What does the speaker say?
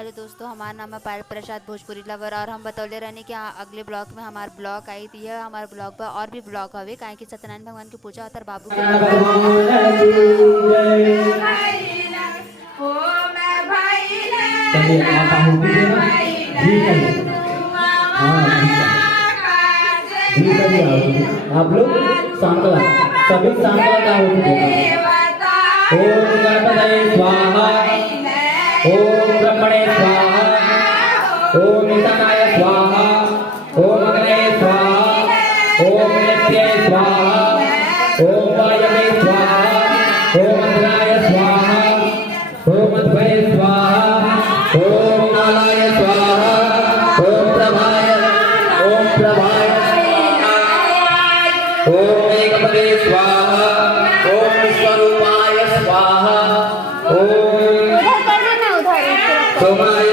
Hello दोस्तों, हमारा नाम है पायल प्रसाद भोजपुरी लवर और हम बतौले रहने कि अगले ब्लॉग में हमारे ब्लॉग आई थी है। हमारे ब्लॉग पर और भी ब्लॉग हवे काहे कि सत्यनारायण भगवान की पूजा होता है बाबू के आप लोग सांकला सभी सांकला का ओम गणपतये स्वाहा ओम ब्रह्मणे स्वाहा ओम ईशानाय स्वाहा ओम अग्नये स्वाहा ओम नित्ये स्वाहा ओम वायवे स्वाहा ओम अग्नाय स्वाहा ओम अद्वये स्वाहा ओम नालाय स्वाहा ओम प्रभाय ओम एकपदे स्वाहा ओम विश्वरूपाय स्वाहा ओम सोमाय